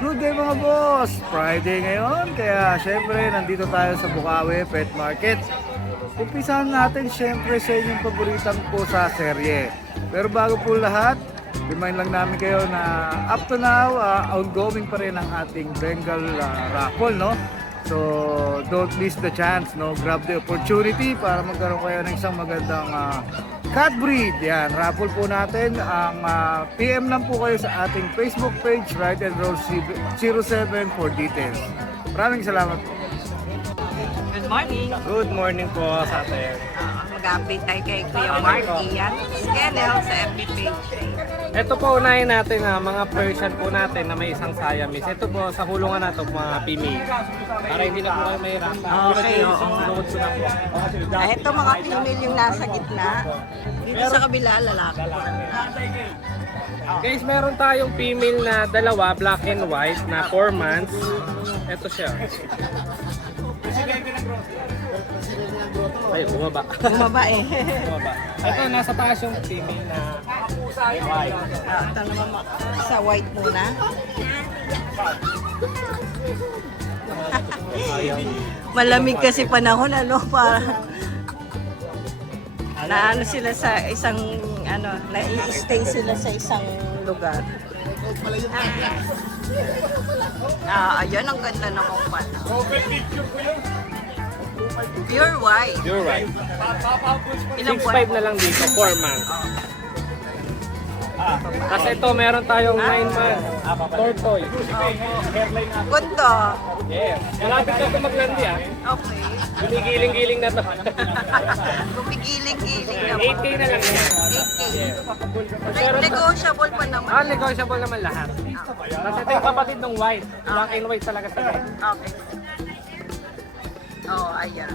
Good day mga boss! Friday ngayon, kaya syempre nandito tayo sa Bukawi Pet Market. Umpisahan natin syempre sa inyong paboritang po sa serye. Pero bago po lahat, remind lang namin kayo na up to now, ongoing pa rin ang ating Bengal raffle, no? So, don't miss the chance, no? Grab the opportunity para magkaroon kayo ng isang magandang cat breed. Yan, raffle po natin. Ang PM lang po kayo sa ating Facebook page, Right and Roll 07 for details. Maraming salamat po. Good morning. Good morning po sa atin. Mag-update tayo kay Kuya Mark Ian Kennel sa FB page. Ito po unahin natin mga Persian po natin na may isang Siamese. Ito po sa kulungan na ito mga female. Para hindi na po kayo mahirapan. Okay, oo. Lukot ko na po. Ito mga female yung nasa gitna. Dito sa kabila, lalaki. Guys, meron tayong female na dalawa, black and white, na 4 months. Ito siya. Ay, bumaba. Bumaba eh. Bumaba. Ito, nasa taas yung female na white. Ito naman sa white muna. Malamig kasi panahon, ano, para na ano sila sa isang na-stay sila sa isang lugar. Ayan, ang ganda naman pala. Pure white. You're right. Ilang 6'5 na lang dito, 4 months. Kasi ito, meron tayong 9 months. Tortoise. Ganda. Yes. Malapit na ito maglandi Okay. Gumigiling-giling na to. Gumigiling-giling naman. 8K na lang yan. 8K. Negotiable pa naman. Negotiable naman lahat. Kasi ito yung kapatid ng white. Black and white talaga sila. Okay. Oh, ayan.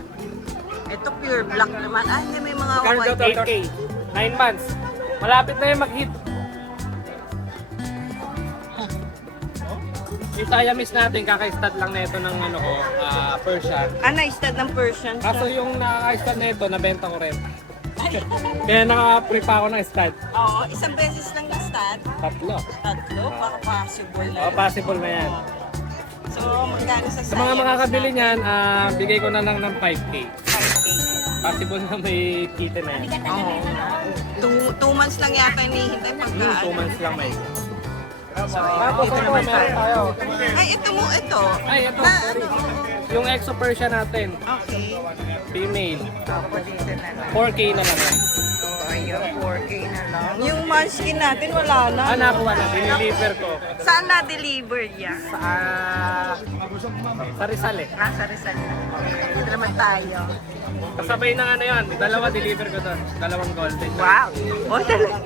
Ito pure black naman. Ah, hindi, may mga white. 8K. 9 months. Malapit na yung mag-hit. Yung Siamese natin, kaka-stud lang na ito ng Persian. Na-stud ng Persian siya. Kaso yung nakaka-stud na ito, nabenta ko rin. Kaya naka-pre pa ako ng stud. Oo, isang beses lang yung stud. Tatlo. Tatlo, baka possible na. O, possible na yan. So, magkano sa Sa mga makakabili niyan, bigay ko na lang ng 5K. 5K. Possible na may kita na yan. Oo. 2 months lang yata hinihintay pagka. 2 months lang may. So, Tapos dito ito, naman meron tayo. tayo. Ay, ito mo, ito. Ay, ito, Na, sorry. ano, Yung Exo Persian natin, okay. female. Tapos dito na lang. 4K na lang yan. Ayun, 4K na lang. Yung munchkin natin, wala na. Nakuha na, diniliver ko. Saan na-deliver yan? Sa Rizal eh. Nasa Rizal na. Dito naman tayo. Kasabay ng ano yan, dalawa deliver ko doon. Dalawang golden. Wow! O, talaga.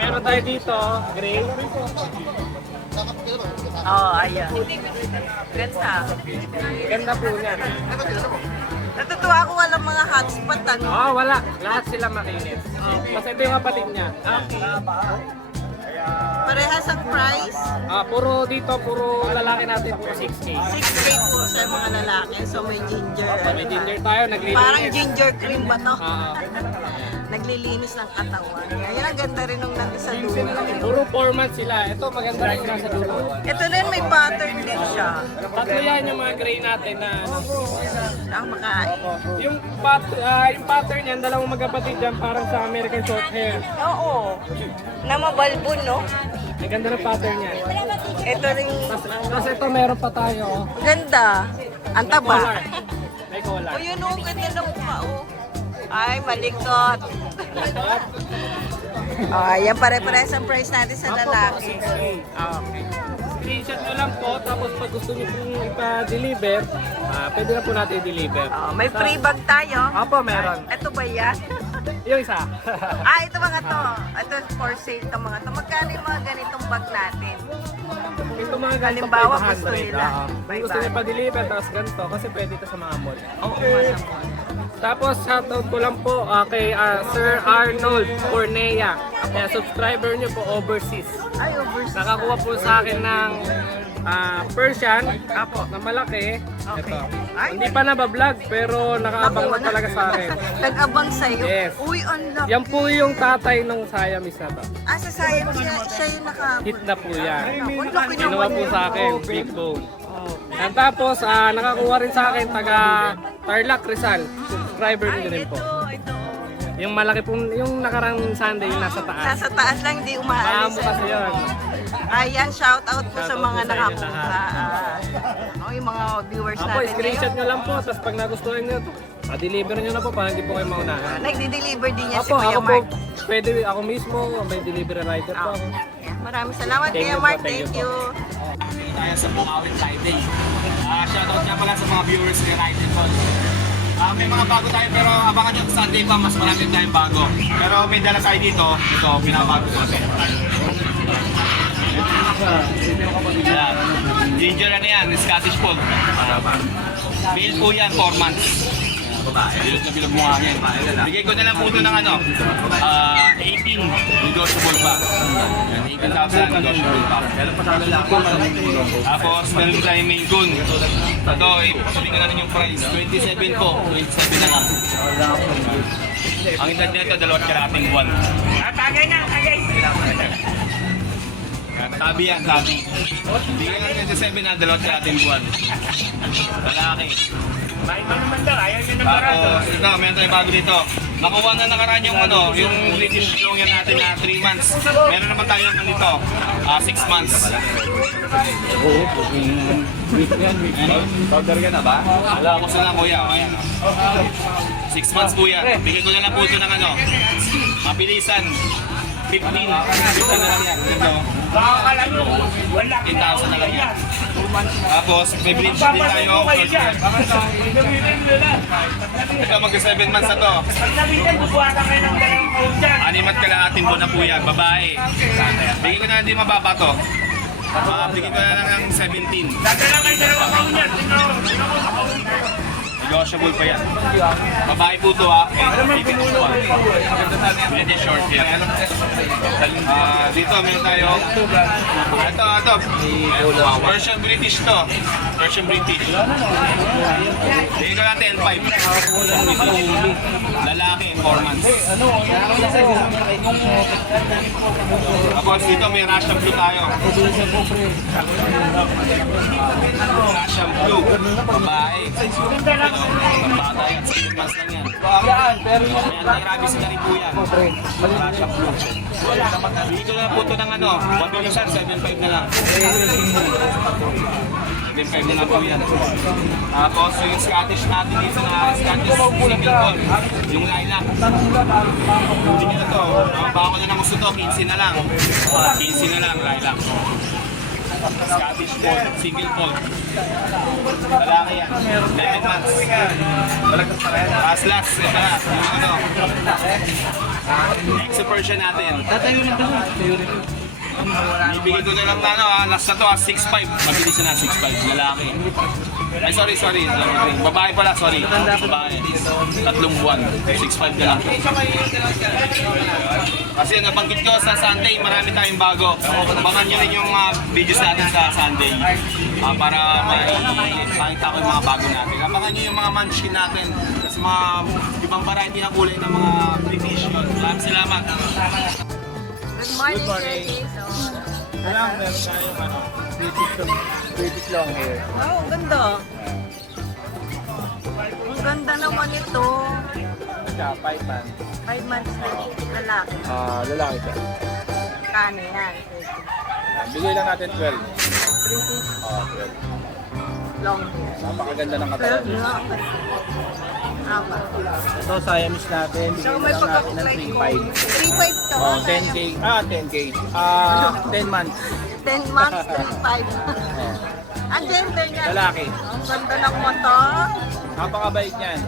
Meron tayo dito, gray. Oo, ayan. Ganda. Ganda po niyan. Natutuwa ako walang mga hotspot, ano? Wala. Lahat sila makinis. Kasi ito yung kapatid niya. Parehas ang price. Puro dito, puro lalaki natin, puro 6K. 6K po sa mga lalaki. So, may ginger. May ginger tayo, naglilinis. Parang ginger cream ba to? Oo. Naglilinis ng katawan. Ayan, ang ganda rin nung nandun sa dulo. Puro 4 months sila. Ito maganda rin sila sa dulo. Ito rin, may pattern din siya. Tatlo yan yung mga gray natin na Ang makain. yung pattern yan, dalawang magkapatid yan parang sa American short hair. Oo. Na mabalbon, no? Ang ganda ng pattern yan. Ito rin, Tapos ito meron pa tayo. ganda. Ang taba. May collar. O yun, ang ganda ng mukha, oh. Ay, malikot. Ayan, pare-pares ang price natin sa lalaki. Okay. Screenshot nyo lang po, tapos pag gusto nyo pong ipa-deliver, pwede na po natin i-deliver. May free bag tayo. Apo, meron. Ito ba yan? Yung isa. Ito mga to. Ito for sale to mga to. Magkano yung mga ganitong bag natin? Ito mga ganito, Halimbawa, 500. gusto nila. Kung gusto nyo pa-deliver, tapos ganito, kasi pwede ito sa mga mall. Oo, masama. Tapos shoutout ko lang po kay Sir Arnold Cornea. Subscriber nyo po overseas. Ay, overseas. Nakakuha po sa akin ng Persian na malaki. Okay. Ito. Ay, Hindi pa nabablog, pero nakaabang na talaga sa akin. Nag-abang sa'yo. Yes. Uy, ang laki. Yan po yung tatay ng Siamese na to. Ah, sa sayo siya yung Hit na po yan. Ang laki Ginawa naman po yun. sa akin, big bone. At tapos, nakakuha rin sa akin taga Tarlac Rizal. Subscriber Ay, ko din po. ito. Yung malaki po, yung nakarang Sunday, yung nasa taas. Nasa taas lang, hindi umaalis. Maamo kasi yun. Ayan, shout out po sa Shout out mga po sa inyo nakakuha. Yung mga viewers Ako, natin screenshot ngayon. nyo lang po, tapos pag nagustuhan nyo ito, pa-deliver nyo na po para hindi po kayo maunahan. Nagdi-deliver din niya si Ako, Kuya ako po, Mark. pwede, ako mismo, may delivery rider po ako. Maraming salamat, Thank Kuya you po, Mark. thank you Thank po. you. Tayo sa Bukawi Friday. Shoutout nga pala sa mga viewers ni Ride and Fall. May mga bago tayo pero abangan nyo Sunday pa, mas marami tayong bago. Pero may dala tayo dito, ito, pinabago ko natin. Yan. Ginger ano yan, Scottish Fold. Male po yan, 4 months. Bilog na bilog mukha yan. Bigay ko na lang po ito ng 18, negotiable pa. Yan, 18,000 negotiable pa. Tapos meron din tayo Maine Coon. Ito, sabihin ko na rin yung price. 27 po, 27 na lang. Ang edad nito, 2 karating buwan. Tagay na, tagay! Tabi yan, tabi. Bigyan ng 27 na 2 karating buwan. Lalaki. Tapos ito, meron tayo bago dito. Nakuha na nakaraan yung yung British Longyan natin na 3 months. Meron naman tayo ng dito, 6 months. Powder ka na ba? Wala ako sa lang kuya, ayan. 6 months kuya. Bigyan ko na lang po ito ng mabilisan. 15 na lang yan. Ito. 15,000 na lang yan. Tapos, may breach din tayo. Ito, mag-7 months na to. 6 at kalahating buwan na po yan, babae. Bigyan ko na hindi mababa to. Bigyan ko na lang ng 17. Negotiable pa yan. Babae po to ha. Medyo short yan. Dito meron tayo. Ito. Version British to. Version British. Dito lang 10.5. Lalaki, 4 months. Tapos dito may Russian Blue tayo. Russian Blue. Babae. Bata yan, 7 months lang yan. May anti-rabies na rin po yan. Russian Blue. Dito na po ito ng mabilisan, 7.5 na lang. 7.5 na lang po yan. Tapos yung Scottish natin dito na Scottish single ball, yung lilac. Hindi nyo na to. Baka ko na gusto to, 15 na lang. 15 na lang, lilac. Scottish fold, single fold. Lalaki yan. 11 months. Last, ito na. Next Persian natin. Ibigay ko na lang last na to 6'5". Mabilis na 6'5", lalaki. Ay sorry. Babae pala, sorry. Babae. 3 buwan. 6'5" na lang. Kasi nabanggit ko sa Sunday, marami tayong bago. Abangan nyo rin yung videos natin sa Sunday. Para makita ko yung mga bago natin. Abangan nyo yung mga munchkin natin. Kasi mga ibang variety na kulay ng mga British yun. Maraming salamat. Good morning, Good morning. Sir Meron tayong British long hair. Oh, ang ganda. Ang ganda naman ito. Siya, 5 months. 5 months na lalaki. Lalaki siya. Kano yan? Bigay lang natin 12. British 12. long hair. Napakaganda ng 12 katawan. na. Apa. Ito, Siamese natin. So Bigay may lang natin ng pagkakulay 3.5. 3.5 to. 10K. 10K. 10 months. 10 months, 3.5. Ang gender niya. Lalaki. Ang ganda ng motor. Napakabait niyan.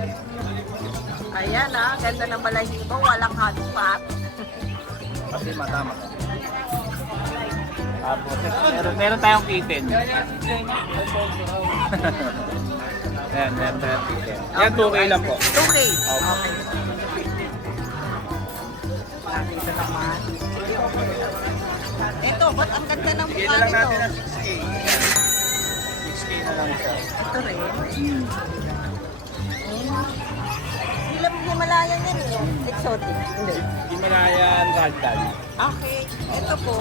Ayan ganda ng balahibo. Walang hot spot. Kasi matama. Tapos, meron tayong kitten. Ayan, meron tayong kitten. Yan, 2K lang po. 2K. Okay. Nakita naman. Ito, ba't ang ganda ng Bigyan mukha na lang nito? natin ng 6K. 6K 6K na lang siya. Ito rin. Himalayan yan eh. Exotic. Hindi. Himalayan Ragdoll. Okay. Ito po.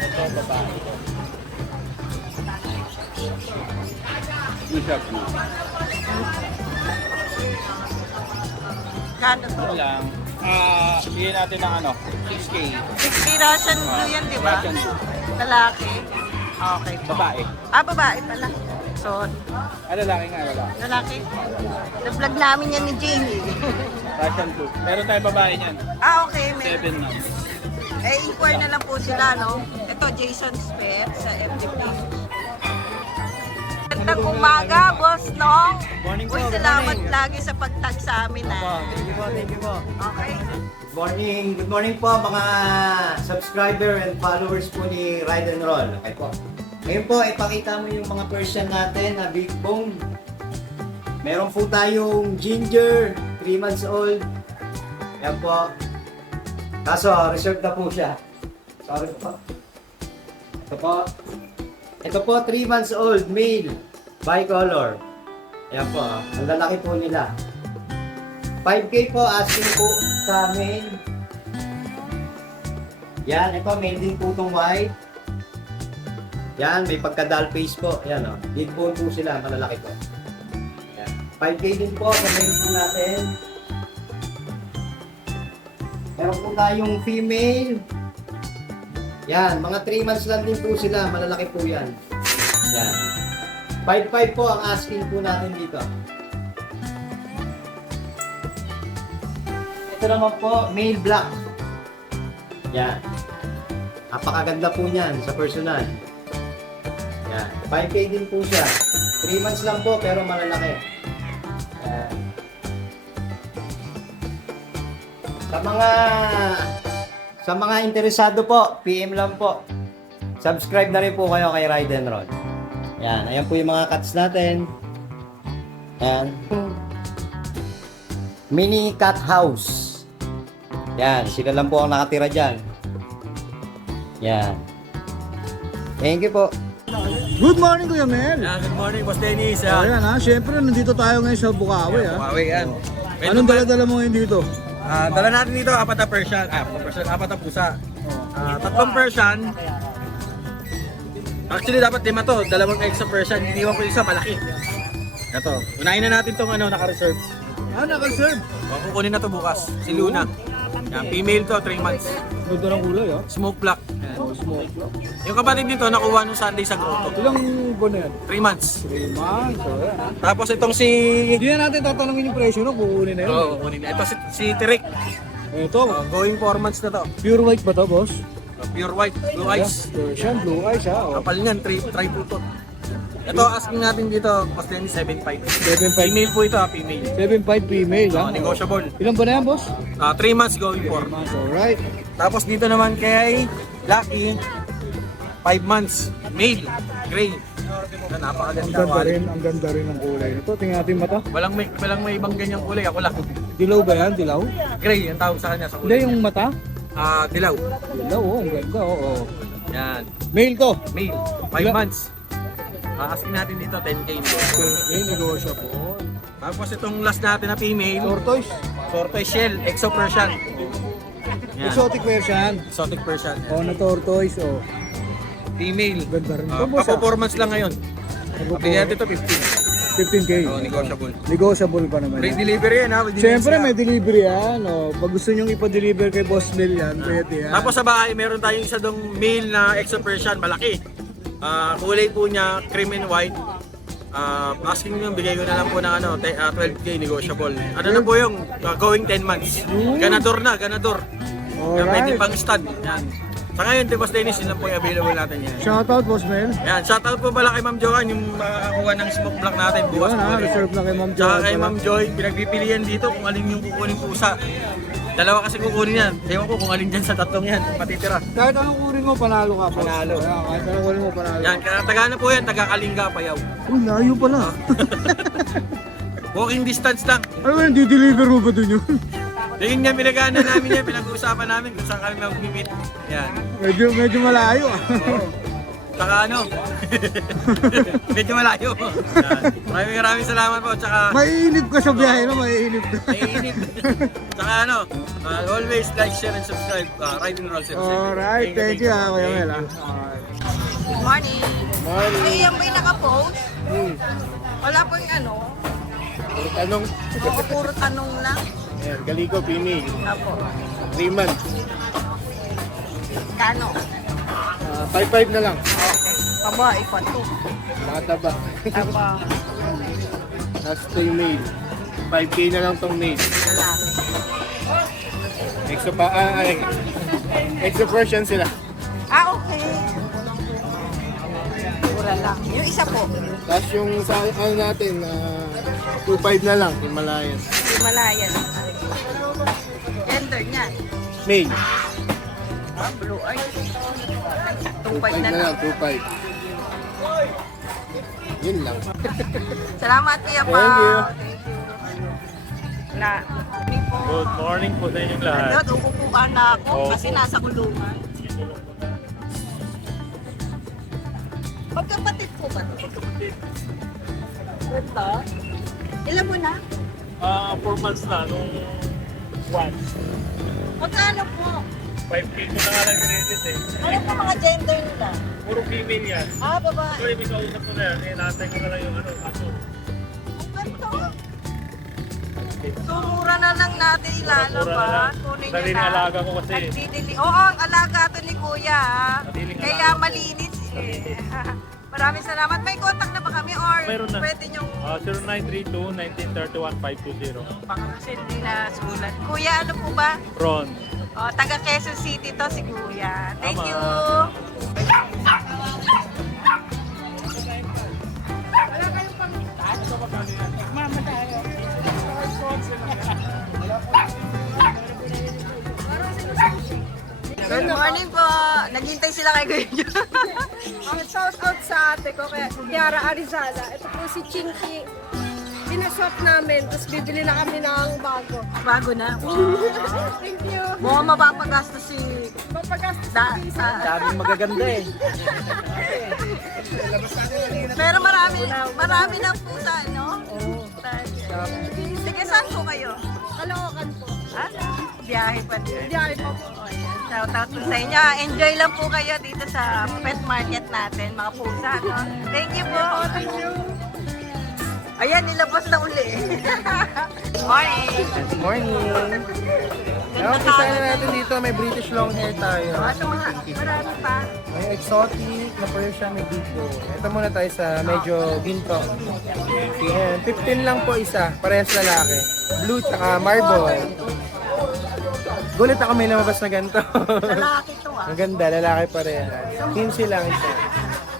Ito, babae. Blue shop blue. Kano to? Ito lang. Bigyan natin ng 6K. 60 Russian blue yan, di ba? Russian blue. Lalaki. Okay po. Babae. Babae pala. So, Lalaki nga, lalaki. lalaki. Na-vlog namin yan ni Jamie. Russian blue. Meron tayong babae niyan. Okay. 7 na. Inquire na lang po sila, no? Ito, Jason Spet sa FGP. Gandang umaga, Boss Nong. Morning po, Uy, good salamat morning. lagi sa pagtag sa amin, Thank you po. Okay. Good morning po mga subscriber and followers po ni Ride and Roll. Okay po. Ngayon po, ipakita mo yung mga Persian natin na big bone. Meron po tayong ginger, 3 months old. Yan po. Kaso, reserve na po siya. Sorry po. Ito po. Ito po, 3 months old, male, bicolor. Yan po, ang lalaki po nila. 5K po, asking po sa male. Yan, ito, male din po itong white. Yan, may pagka-dull face po. Yan o, big bone po sila, malalaki po. Yan. 5K din po sa male po natin. Meron po tayong female. Yan, mga 3 months lang din po sila, malalaki po yan. Yan. 5.5 po ang asking po natin dito. Ito naman po, male black. Yan. Napakaganda po niyan sa personal. Yan. 5K din po siya. 3 months lang po pero malalaki. Yan. Sa mga interesado po, PM lang po. Subscribe na rin po kayo kay Ride and Roll. Yan, ayan po yung mga cats natin. Yan. Mini cat house. Yan, sila lang po ang nakatira dyan. Yan. Thank you po. Good morning, Kuya Mel. Good morning, Boss Dennis. Ayan ha, syempre nandito tayo ngayon sa Bukawi ha. Bukawi yan. Anong dala-dala mo ngayon dito? Dala natin dito, 4 na Persian. 4 na pusa. 3 Persian. Actually, dapat 5 to. 2 extra Persian. Iniwan ko isa, malaki. Ito. Unahin na natin itong naka-reserve. Naka-serve. Kukunin na to bukas. Si Luna. Yan, female to, 3 months. Ganda ng kulay ha. Smoke black. Yan. Smoke. Yung kapatid nito, nakuha nung Sunday sa grotto. Ilang buwan na yan? 3 months. 3 months. So, yan ha. Tapos itong si... Hindi na natin tatanungin yung presyo no, kukunin na yun. Oo, kukunin na. Ito si Tirik. Ito, Going 4 months na to. pure white ba to, boss? Pure white, blue eyes. Persian, blue eyes ha. Oh. Kapal niyan, try po to. Ito, asking natin dito, cost din 7.5. 7.5. Female po ito, female. 7.5 female ha. Negotiable. Ilan ba na yan, boss? 3 months going 4. 3 months, alright. Tapos dito naman kay Lucky, 5 months, male, gray. Napakaganda. Ang ganda rin ng kulay nito. Tingnan natin mata. Walang may ibang ganyang kulay, ako lang. Dilaw ba yan? Dilaw? Gray, ang tawag sa kanya sa Hindi, kulay. yung mata? Dilaw. Dilaw, oh. Ang ganda, oh. Yan, Male to. male, 5 Ilan? months. Asking natin dito, 10K. May negosyo po. Tapos itong last natin na female, Tortoise. tortoise shell, exo Persian. Yan. Exotic version. Exotic Persian. Oh, na tortoise, oh. Female. Ganda rin ito, boss. Performance lang ngayon. Bigyan natin ito 15K. negotiable. Negotiable pa naman. Free yan. delivery yan ha. Siyempre, may delivery yan. Oh. Pag gusto nyo ipa-deliver kay Boss Mel yan, pwede yan. Tapos sa bahay, meron tayong isa dong male na exo Persian, malaki. Kulay po niya, cream and white. Asking nyo, bigay ko na lang po ng 12K negotiable. Ano na po yung going 10 months. Ganador na, ganador. Yan, pwede Alright. pang stud. Yan. Sa ngayon, Boss Dennis, yun lang po yung available natin yan. Shoutout, Boss Mel. Yan, shoutout po pala kay Ma'am Joanne, yung makakuha ng smoke block natin bukas Yun ha, po. reserve na kay Ma'am Tsaka Joy. kay Ma'am Joy, pinagpipilian dito kung alin yung kukunin pusa. Dalawa kasi kukunin yan. Ewan ko kung alin dyan sa tatlong yan, patitira. Kahit anong kunin mo, panalo ka. boss. Panalo. Ayan, kahit anong kunin mo, panalo. Yan, taga na po yan, taga Kalinga, Payaw. Uy, layo pala. Walking distance lang. Ano ba, di-deliver mo ba dun yun? Tingin niya, pinagana namin yan, pinag-uusapan namin kung saan kami mag-meet. Yan. medyo malayo ah. Oo. Tsaka ano, medyo malayo. Maraming salamat po. Tsaka, Maiinip ka sa biyahe mo, maiinip ka. naiinip. Tsaka ano, always like, share, and subscribe. Ride and roll 07. Alright, thank you Kuya Mel. Good morning. Morning. Ay, yan ba yung nakapost? Wala po yung ano. Tanong. Oo, puro tanong lang. Ayan, Galico, Pini. Apo. 3 months. Kano? 5-5 na lang. Okay. Aba, ipato. Mga taba. Aba, That's the mail. 5K na lang tong mail. lalaki. Extra version sila. Ah, okay. Mura lang. Yung isa po, Tapos yung sa ano natin, 2.5 na lang, Himalayan. Himalayan. Gender niyan. Mail. Ah, blue eye. 2.5 2.5 na na lang. lang, 2.5. Yun lang. Salamat, Kuya Pa. Thank you. Na. Good morning po sa inyong lahat. Ano, uupuan na ako kasi nasa kulungan. Magkapatid po ba? Magkapatid. Ito? Ilan mo na? 4 months na nung one. Magkano po? 5K ko na nga lang ginedit eh. Ano po mga gender nila? Puro female yan. Ah, babae. Sorry, may kausap ko na yan. Eh, natay ko na lang yung ano, kaso. Ang ganda. Sumura na lang natin ilalabas. Kunin nyo Dali na. alaga ko kasi. Oo, ang alaga to ni Kuya. ah. Sariling Kaya malinis eh. Maraming salamat. May contact na ba kami or Mayroon na. pwede nyo 0932-1931-520. pang-sindi na sulat? Kuya, ano po ba? Ron. Taga Quezon City to si Kuya. Thank Tama. you. Good morning po. Naghintay sila kay Kuya. Shout out sa ate ko, kaya Kiara Arizala. Ito po si Chinky. Pinaswap namin, tapos bibili na kami ng bago. Bago na. Thank you. Mukhang mapapagastos si Mapagastos Daming magaganda eh. Pero marami ng pusa, no? Sige, saan po kayo? Kaloocan po. Biyahe pa din. Diyan po po. O, ayan. Shout out po sa inyo. Enjoy lang po kayo dito sa pet market natin, mga pusa, no? Thank you po. Thank you. Ayan, nilabas na uli. Morning. Good morning. Now, umpisa na natin dito, may British long hair tayo. Ito mga, marami pa. May exotic na Persian, may Bigo. Ito muna tayo sa medyo ginto. Ayan, 15 lang po isa, parehas lalaki. Blue tsaka marble. Gulit ako may lumabas na ganito. Lalaki to ah. Ang ganda, lalaki parehas. 15 lang isa.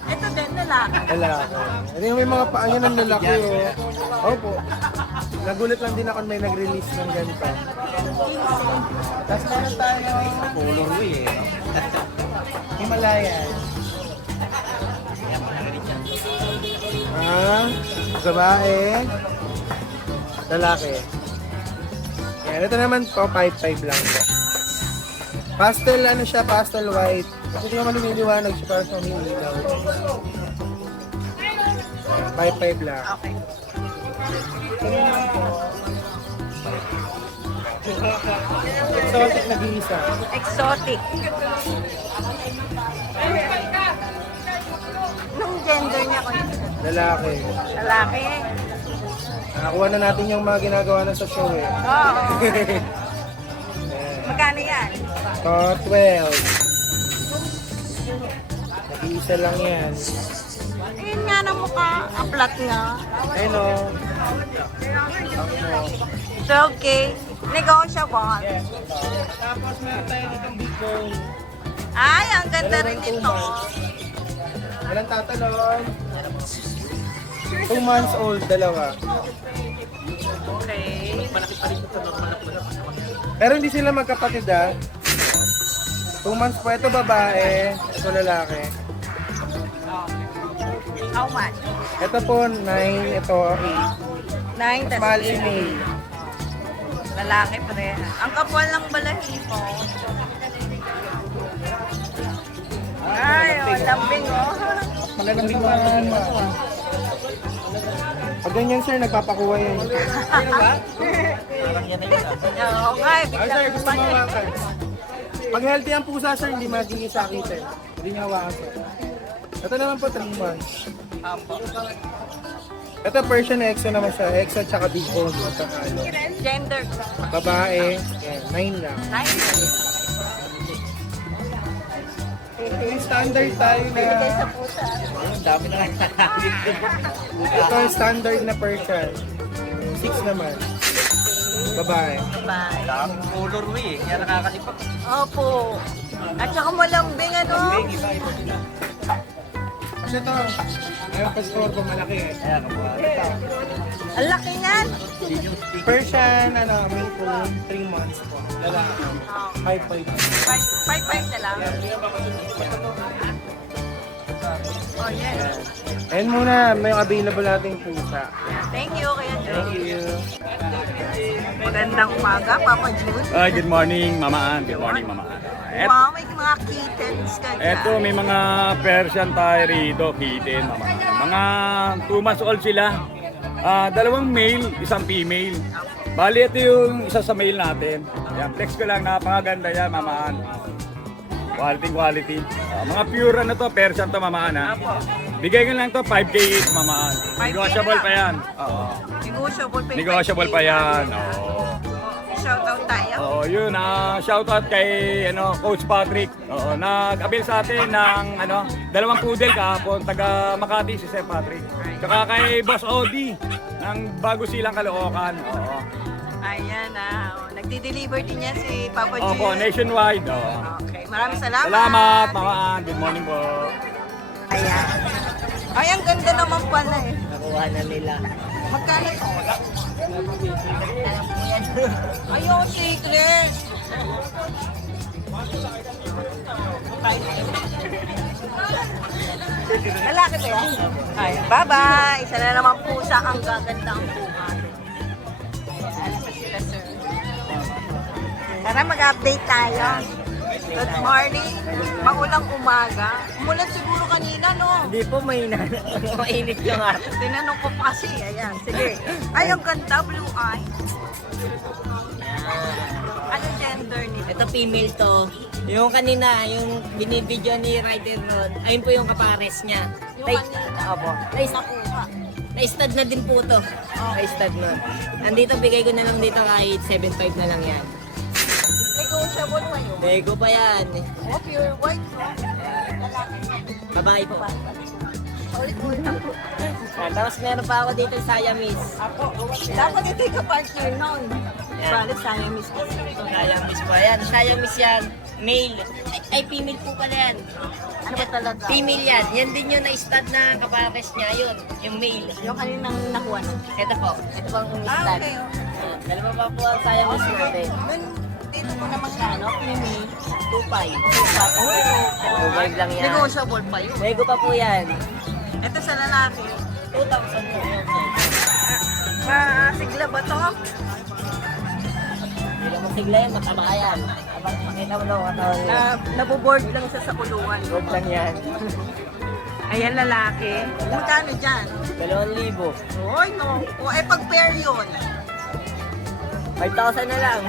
Ito din, lalaki. Lalaki. Ito yung may mga paan yan ng lalaki. Oh. Opo. Nagulat lang din ako may nag-release ng ganito. Tapos meron tayo Color eh. Himalayan. Babae. Lalaki. Yan, ito naman po, 5'5 lang po. Pastel, ano siya, pastel white. Kasi di naman lumiliwanag siya para sa umiilaw. 5'5 lang. Okay. Exotic nag-iisa. Exotic. Anong gender niya ko? Lalaki. Lalaki. Nakakuha na natin yung mga ginagawa na sa show eh. Oo. Magkano yan? So, 12. Nag-iisa lang yan. Ayun nga ng mukha. Ang flat nga. Ayun o. 12K. Negotiable. Tapos meron tayo ditong Bigo. Ay, ang ganda rin nito. Walang tatalon. 2 months old, dalawa. Okay. Pero hindi sila magkapatid ah. 2 months po. Ito babae. Ito lalaki. How much? Ito po 9. Ito 8. 9 tas Small email. lalaki pareha. Ang kapal ng balahibo. Ay, lambing oh. Malalambing naman. Pag ganyan sir, nagpapakuha yan. Oo nga, biglang kumanya. Pag healthy ang pusa sir, hindi magiging sakit eh. Hindi niya hawakan sir. Ito naman po 3 months. Ito Persian Exo naman siya. Exo tsaka Big Bone. At saka ano. Gender. Babae. Yan, 9 lang. Nice. Yung standard tayo na... Bigay sa pusa. Ito yung standard na Persian. 6 naman. Babae. Bye. Color mo eh, kaya nakakalipat. Opo. At saka malambing ano. Kasi ito, ayaw pa score ko malaki eh. Ito. Ang laki niyan. Persian, Maine Coon, 3 months po. Lalaki. 5.5. 5 na lang. Oh, yes. Ayun muna, may available nating pusa. Thank you, Kuya Joe. Thank you. Magandang umaga, Papa June. Good morning, Mama Ann. Good morning, Mama Ann. Wow, may mga kittens ka dyan. Eto, may mga Persian tayo rito, kitten, Mama Ann. Mga 2 months old sila. 2 male, 1 female. Bali, ito yung isa sa male natin. Yan, flex ko lang, napakaganda yan, Mama Ann. Quality. Mga pure ano to, Persian to, Mama Ann, ha? Bigay ko lang to, 5K each, Mama Ann. 5K Negotiable na pa yan. Oo. Negotiable pa yan. Oo. Shoutout tayo. Oo, yun. Shoutout kay Coach Patrick. Oo, nag-avail sa atin ng 2 poodle kahapon, taga Makati si Sir Patrick. Tsaka kay Boss Odi ng Bago Silang Caloocan. Oo. Ayan nagdi-deliver din yan si Papa June. Opo, nationwide. Oo. Okay, maraming salamat. Salamat, Mama Ann. Good morning po. Ayan. Ay, ang ganda naman pala eh. Nakuha na nila. Magkano to? Ayaw, secret. Lalaki to yan? Ay, bye-bye. Isa na naman pusa ang gagandang buka. Ayan pa sila, sir. Tara, mag-update tayo. Good morning. Maulang umaga. Umulan siguro kanina, no? Hindi po, mainit yung araw. Tinanong ko pa kasi. Ayan, sige. Ay, ang ganda, blue eye. Ano gender nito? Ito female to. Yung kanina, yung binibidyo ni Ryder Rod, ayun po yung kapares niya. Yung kanina? Opo. Nakuha. Na-stud na din po to. Na-stud na. Nandito, bigay ko na lang dito kahit 7.5 na lang yan. Negotiable ba yun? Bego pa yan. Oh, pure white, no? Lalaki. Babae po. Ulit-ulit ako. Tapos meron pa ako dito sa Siamese. Ako, dapat ito yung kapartner nun. Yan. Balik Siamese kasi. Siamese po. Ayan, Siamese yan. Male. Ay, female po pala yan. Ano ba talaga? Female yan. Yan din yung na-stud na kapares niya. Yun, yung male. Yung kaninang nakuha nun. Ito po. Ito po ang Ah, stud. okay. Dalawa pa po ang Siamese natin. Nun, dito ko naman ano, Mimi. 2.5. 2.5 lang yan. Negotiable pa yun. Bego pa po yan. Ito sa lalaki. 2,000 po yun. Sigla ba to? Hindi naman sigla yan, mataba yan. Abang makita mo lang katawan niya. Naboboard lang siya sa kulungan. Huwag lang yan. Ayan, lalaki. Magkano dyan? 2,000. Oy, no. O, pag pair yun. 5,000 na lang.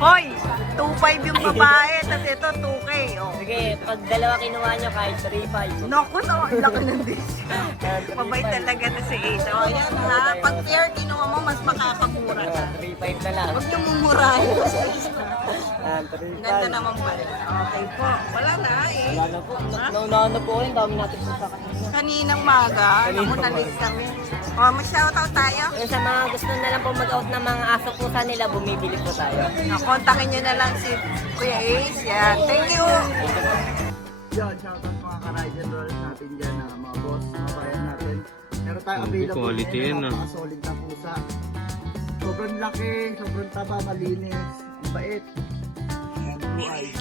Hoy, 2.5 yung babae, tapos ito 2K. Oh. Sige, pag dalawa kinuha nyo kahit 3,500. Naku, no, ang laki ng dish. Mabait talaga na si Ace. O, yan ha. Pag pair kinuha mo, mas makakamura ka. 3,500 na lang. Huwag niyo mumurahin. 3,500. Ganda naman pala. Okay po. Wala na eh. Wala na po. Naunahan na po kayo. Dami natin po sa kanina. Kaninang maga, namunalis kami. O, mag-shoutout tayo. Yung sa mga gusto na lang po mag-out ng mga aso po sa nila, bumibili po tayo. Kontakin nyo na lang si Kuya Ace. Yan. Thank you. Yan, shoutout mga ka-rider rollers natin dyan, mga boss, mga bayan natin. Meron tayong available quality ngayon, yan, napaka-solid na pusa. Sobrang laki, sobrang taba, malinis, ang bait. Ayan, blue eyes.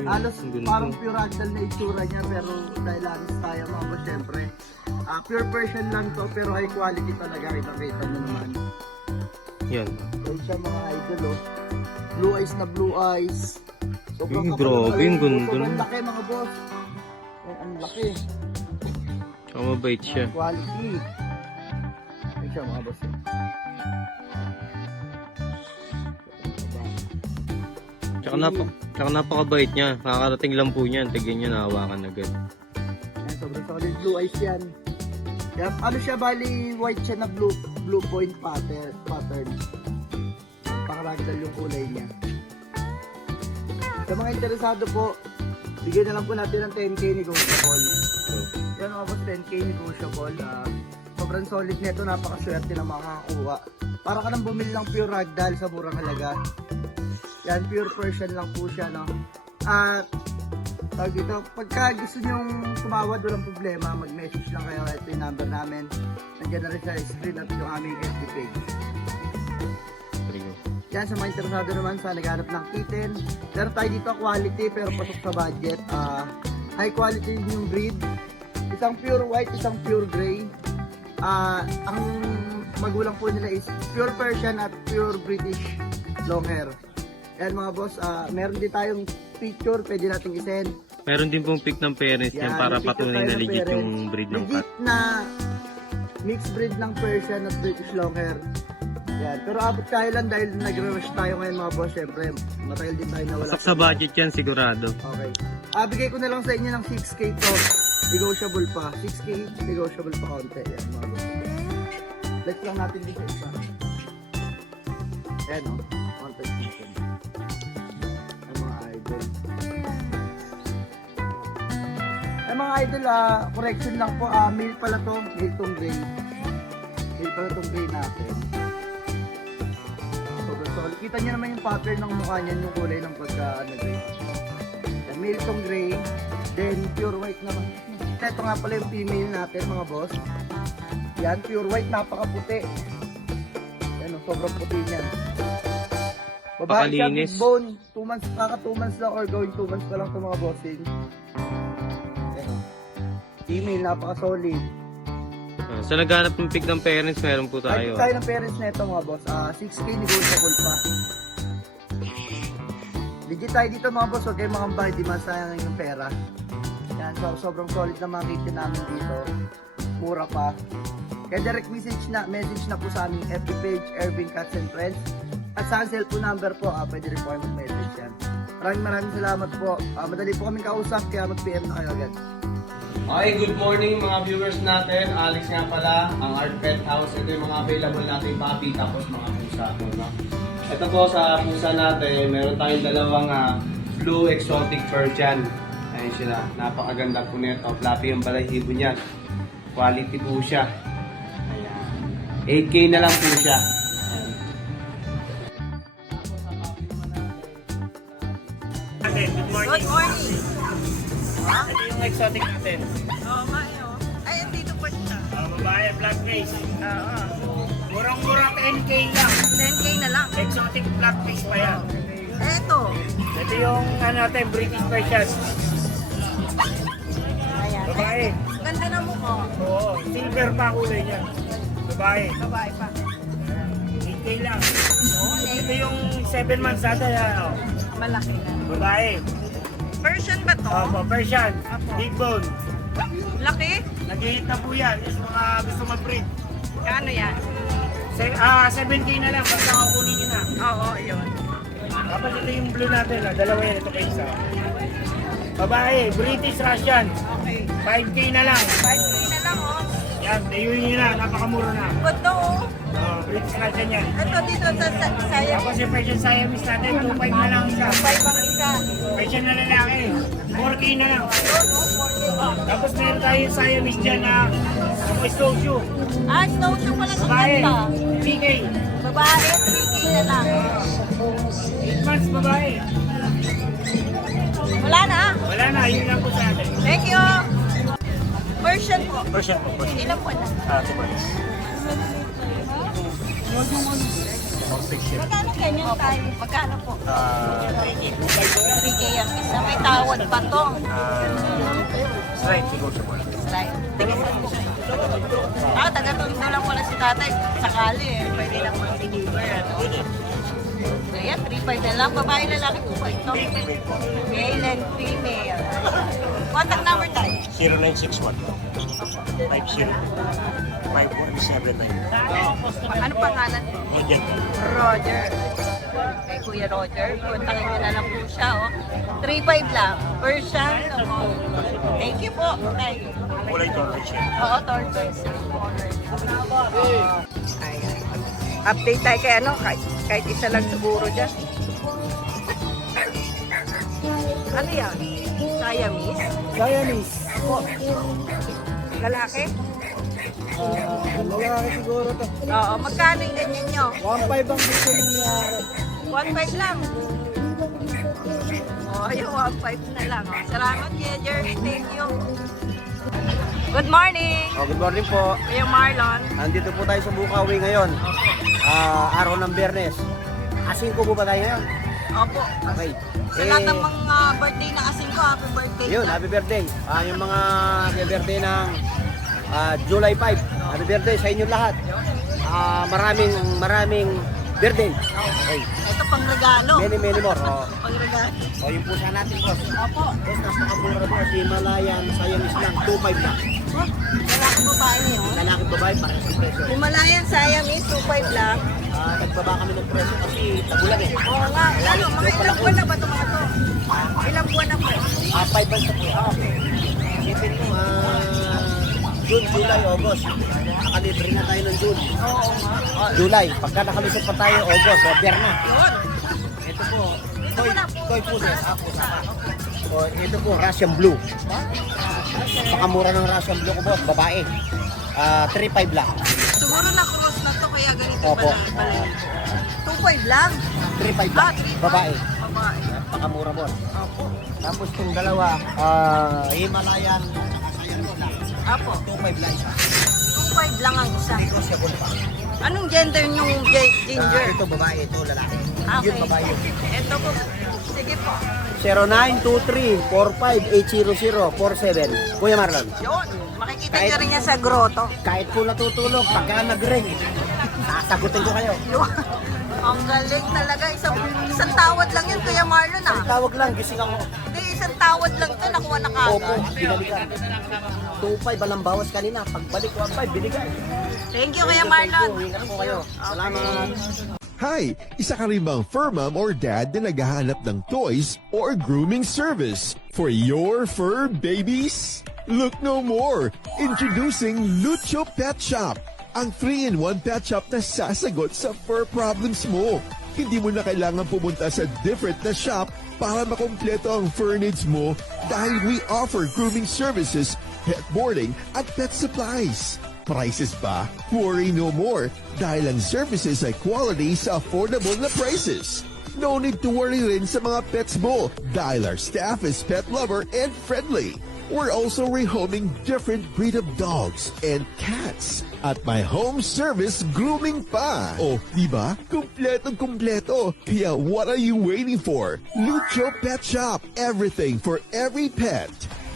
Halos parang pure ragdoll na itsura niya, pero dahil anis tayo mga boss, syempre. Pure Persian lang to, pero high quality talaga, kita-kita nyo naman. Yan. Ayun siya mga idol, oh. Blue eyes na blue eyes. Sobrang kapal grabe, ng yung ganda. Sobrang laki mga boss. Ayan, ang laki. Tsaka mabait siya. Quality. Ayan siya mga boss. Tsaka napakabait niya. Kakarating lang po niya. Tigyan niya, nahawakan agad. Ayan, sobrang solid blue eyes yan. Kaya ano siya, bali white siya na blue point pattern. Pakaragdal yung kulay niya. Sa mga interesado po, bigyan na lang po natin ng 10k negotiable. Yan mga boss, 10k negotiable. Sobrang solid nito, napakaswerte na makakakuha. Para ka nang bumili ng pure ragdoll sa murang halaga. Yan, pure Persian lang po siya, no? Tawag dito, pagka gusto nyong tumawad, walang problema, mag-message lang kayo. Ito yung number namin. Nandiyan na rin sa screen at yung aming FB page. Yan, sa mga interesado naman sa naghanap ng kitten. Meron tayo dito quality pero pasok sa budget. High quality yung breed. Isang pure white, isang pure gray. Ang magulang po nila is pure Persian at pure British long hair. Yan mga boss, meron din tayong picture, pwede nating isend. Meron din pong pic ng parents niyan para may picture patunay tayo na ng legit parents. yung breed ng Legit cat. na mixed breed ng Persian at British long hair. Yan. Pero abot tayo lang dahil nagre-rush tayo ngayon mga boss. Siyempre, matagal din tayo nawala. Sak sa budget yan sigurado. Okay. Bigay ko na lang sa inyo ng 6k to. Negotiable pa. 6k negotiable pa konti. Yan mga boss. Let's lang natin dito isa. Yan o. Contact natin. Ang mga idol. Ang mga idol, correction lang po. Male pala to. Male tong gray. Male pala tong gray natin. Solid. Kita nyo naman yung pattern ng mukha niyan, yung kulay ng pagka-gray. Yan, male tong gray, then pure white naman. Ito nga pala yung female natin mga boss. Yan, pure white, napakaputi. Yan, sobrang puti niyan. Babae siya, Pakalinis. big bone. 2 months, kaka 2 months lang or going 2 months pa lang ito mga bossing. Yan, female, napaka-solid. Sa naghanap ng pic ng parents, meron po Tayo tayo. ng parents na ito mga boss. 6k negotiable pa. Legit tayo dito mga boss. Huwag kayong makambay. Di masayang yung pera. Yan. So, sobrang solid na mga kitten namin dito. Mura pa. Kaya direct message na po sa aming FB page, Ervin Cats and Friends. At sa cellphone number po, pwede rin po kayo mag-message yan. Maraming salamat po. Madali po kaming kausap, kaya mag-PM na kayo agad. Okay, good morning mga viewers natin. Alex nga pala, ang Art Pet House. Ito yung mga available natin puppy tapos mga pusa. No? Ito po sa pusa natin, meron tayong dalawang blue exotic Persian. Ayun sila, napakaganda po nito. Fluffy yung balahibo niya. Quality po siya. Ayan. 8K na lang po siya. Good morning. Ito yung exotic natin. Oo, mayo. Ay, andito po siya. Babae, black face. Oo. Murang-mura 10k lang. 10k na lang. Exotic black face pa yan. Eto. Ito yung natin, British Persian. Ayan. Babae. Ganda na mukha. Oo, silver pa kulay niya. Babae. Babae pa. 8k lang. Oo, Ito yung 7 months natin. malaki na. Babae. Version ba to? Persian. Apo. Big bone. Laki? Nag-hit na po yan. Yung mga gusto mag-breed. Kano yan? 7k na lang. Basta kukunin nyo na. Oo, yun. Tapos ito yung blue natin. Dalawa yan. Ito kayo isa. Babae. British Russian. Okay. 5k na lang. 5k na lang, oh. Yan. Dayuin nyo na. Napakamura na. Good to, oh. British Russian yan. Ito dito sa saya. Tapos yung Persian Siamese natin. 2.5 na lang isa. 5 ang isa. Persian na lalaki. 4k na lang. Yun, oh, 4K. Tapos meron tayo yung Siamese dyan na snowshoe. Snowshoe pala sa Babae. ganda. 3k. Babae, 3K na lang. 8 months babae. Wala na. Wala na. Yun lang po sa atin. Thank you. Version po. Persian po. Ilan po na? 2 months. Magkano ganyan tayo? Magkano po? 3K ang isa. May tawad pa to. Right, negotiable. Right. Taga-tondo lang pala si tatay. Sakali eh. Pwede lang mag-deliver. Ayan, 3.5 na lang. Babae, lalaki po ba ito? Male and female. Contact number tayo. 0961 50 5479. Ano pangalan? Roger. Roger. Kay Kuya Roger. Kontakin nyo na lang po siya, oh. 3.5 lang. Persian. Thank you po. Thank you. Kulay tortoise siya. Oo, tortoise. Ayan. Update tayo kay ano, kahit isa lang siguro dyan. Ano yan? Siamese? Siamese. Lalaki? Lalaki siguro to. Oo, magkano yung ganyan nyo? 1.5 ang gusto ng niyari. 1.5 lang. Oh, yung 1.5 na lang. Oh. Salamat, Yeager. Thank you. Good morning! Good morning po. Kuya Marlon. Andito po tayo sa Bukawi ngayon. Araw ng Biyernes. Asing ko po ba tayo ngayon? Opo. Okay. Sa lahat ng mga birthday na kasing ko, happy birthday. Yun, happy birthday. Yung mga happy birthday ng July 5. Happy birthday sa inyo lahat. Maraming birthday. Okay. Ito pang regalo. Many more. Pang regalo. Yung pusa natin, boss. Opo. Boss, napakamura boss. Himalayan, Siamese lang. 2.5 lang. Oh, lalaki babae niyo. Lalaki babae, para sa presyo. Himalayan, Siamese, 2.5 lang. Nagbaba kami ng presyo kasi tagulan eh. Oo nga. Ano, mga ilang buwan na ba ito mga to? Ilang buwan na po? 5 months na po. Okay. Isipin mo, June, July, August. Nakalibre na tayo ng June. Oo nga. July. Pagka nakalisod pa tayo, August, bear na. Yun. Ito po, Ito muna po. toy pusa. Pusa. O, ito po, Russian Blue. Pakamura ng Russian Blue ko, boss. Babae. 3.5 lang. Siguro na cross na to kaya ganito Opo. pala. 2.5 lang. 3.5 lang. 3.5. Babae. Babae. Pakamura, boss. Opo. Tapos itong dalawa, Himalayan, Opo. 2.5 lang isa. 2.5 lang ang isa. Negotiable pa. Anong gender yung ginger? Ito babae, ito lalaki. Okay. Yun babae yun. Ito po. Sige po. 0923-4580047. Kuya Marlon, Yun. Makikita nyo rin yan sa grotto. kahit po natutulog, pagka nag-ring, sasagutin ko kayo. Yun. Ang galing talaga. Isang tawad lang yun, Kuya Marlon ah. Tawag lang, gising ako. Hindi, isang tawad lang to. Nakuha na Opo, kagad. binalikan. 2.5 walang bawas kanina. Pagbalik 1.5, binigay. Thank you, Kuya Marlon. Ingat po kayo. Salamat. Hi! Isa ka rin bang fur mom or dad na naghahanap ng toys or grooming service for your fur babies? Look no more! Introducing Lucho Pet Shop, ang 3-in-1 pet shop na sasagot sa fur problems mo. Hindi mo na kailangan pumunta sa different na shop para makompleto ang fur needs mo dahil we offer grooming services, pet boarding at pet supplies. Prices ba? Worry no more dahil ang services ay quality sa affordable na prices. No need to worry rin sa mga pets mo dahil our staff is pet lover and friendly. We're also rehoming different breed of dogs and cats at my home service grooming pa. Oh, diba? Kumpletong-kumpleto. Kaya what are you waiting for? Lucho Pet Shop. Everything for every pet.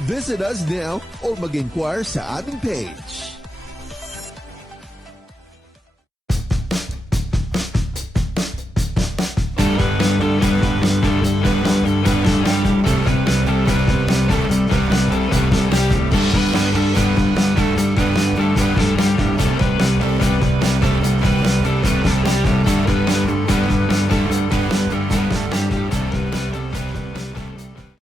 Visit us now or mag-inquire sa aming page.